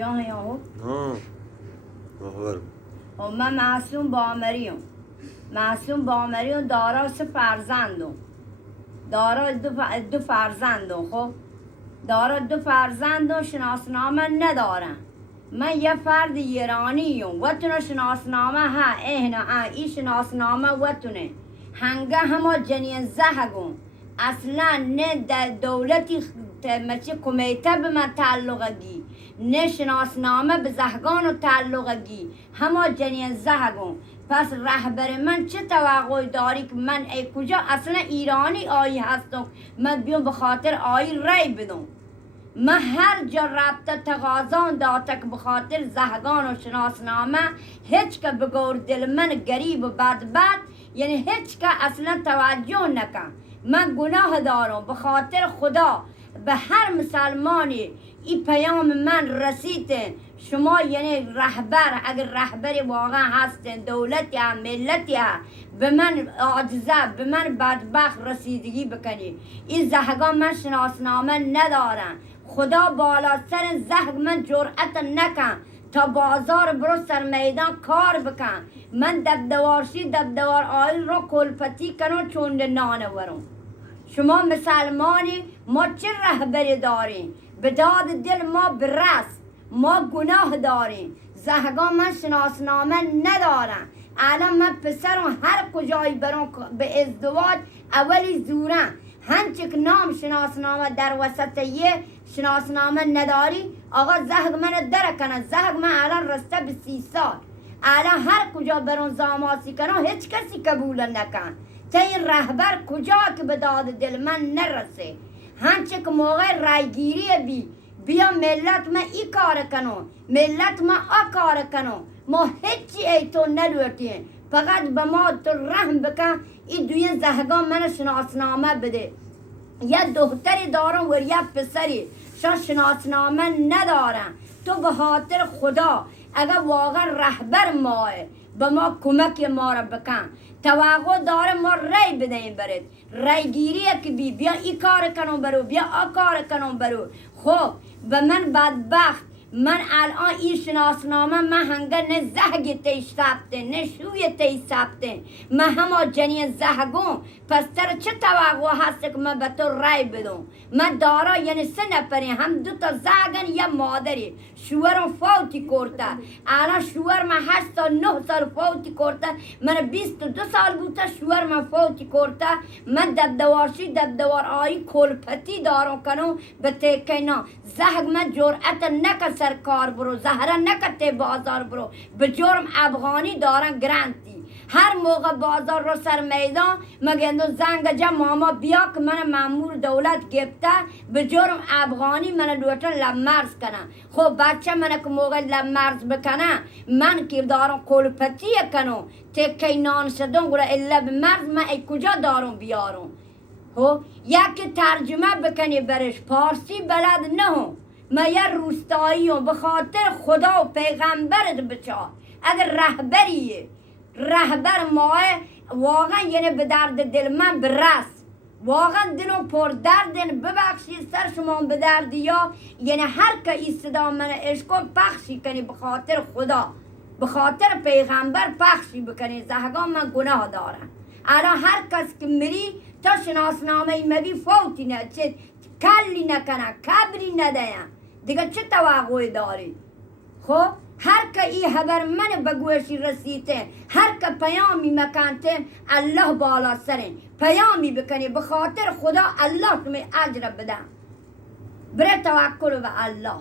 جا ہے ہو हाँ خبر و من معصوم بامریم معصوم بامریم دارا سه فرزندم دارا دو فرزندم خب دارا دو فرزندم شناسنامه ندارم من یه فرد ایرانیم وطن شناسنامه ها ها این شناسنامه وطنه هنگه همه جنین زهگم اصلا نه دولتی مچه کمیته به من تعلقگی نه شناسنامه به زهگان تعلقگی همه جنین زهگم پس رهبر من چه توقعی داری که من ای کجا اصلا ایرانی آیی هستم من بیام به خاطر آیی رای بدم من هر جا رابطه تقاضان داده که بخاطر زهگان و شناسنامه هیچ که بگور دل من گریب و بدبخت یعنی هیچ که اصلا توجه نکن من گناه دارم بخاطر خدا به هر مسلمانی این پیام من رسیده شما یعنی رهبر اگر رهبر واقعا هستن دولتی هم ملتی هم به من عاجزه به من بدبخت رسیدگی بکنی این زهگان من شناسنامه ندارم خدا بالا سر زهگ من جرأت نکن تا بازار برو سر میدان کار بکن من دبدوارشی دبدوار آیل رو کلپتی کنم چون نانه ورم شما مسلمانی ما چه رهبری داریم به داد دل ما برس ما گناه داریم زهگان من شناسنامه ندارم الان من پسرم هر کجایی برام به ازدواج اولی زورم هنچه که نام شناسنامه در وسطیه شناسنامه نداری آقا زهگ من درکنه زهگ من الان رسته به 30 سال الان هر کجا برون زاماسی کنم هیچ کسی قبول نکن تا این رهبر کجا که به داد دل من نرسه هنچه که موقع رایگیری بیا ملت ما ای کار کنم ملت ما آ کار کنم ما هیچی ای تو ندوتیم فقط به ما تو رحم بکن این دوی زهگان من شناسنامه بده یه دختری دارم و یه پسری شناسنامه ندارم تو به خاطر خدا اگر واقعا رهبر ماه به ما کمک ما را بکن توقع داره ما رای بدهیم برد رای گیریه که بیا ای کار کنم برو بیا آ کار کنم برو خب به من بدبخت من الان این شناسنامه من هنگه نه زهگ تی ثبته نه شوی تی ثبته من همه جنین زهگم پس تر چه توقع هست که من به تو رای بدم من دارا یعنی 3 نفری هم 2 تا زهگن یا مادری شوهرم فوتی کرده الان شوهر من 8 تا 9 سال فوتی کرده من 22 سال بوده شوهر من فوتی کرده من دبدوارشی دبدوار آیی کلپتی دارم کنم به تکینا زهگ من جرأت نکن سر کار برو زهره نکته بازار برو به جرم افغانی دارن گرانتی هر موقع بازار رو سر میدان مگه زنگ جا ماما بیا که من مامور دولت گفته به جرم افغانی من دوتا لمرز کنم خب بچه من که موقع لمرز بکنم من که دارم کلپتی کنم تکی نان شدم گوره الا به مرز من ای کجا دارم بیارم خب یکی ترجمه بکنی برش پارسی بلد نه من یه روستاییم به خاطر خدا و پیغمبرت بچار اگر رهبریه رهبر ماه واقعا یعنی به درد دل من برس واقعا دلم پر دردن ببخشی سر شما به دردی یا یعنی هر که این صدا من عشقم پخشی کنی به خاطر خدا به خاطر پیغمبر پخشی بکنی زهگان من گناه دارم الان هر کس که میری تا شناسنامه مبی فوتی نه چه کلی نکنه کبری ندهیم دیگه چه توقعی داری خب هر که این خبر من به گوشی رسیده هر که پیامی مکنته الله بالا سره پیامی بکنی به خاطر خدا الله تمہیں اجر بدم بره توکل به الله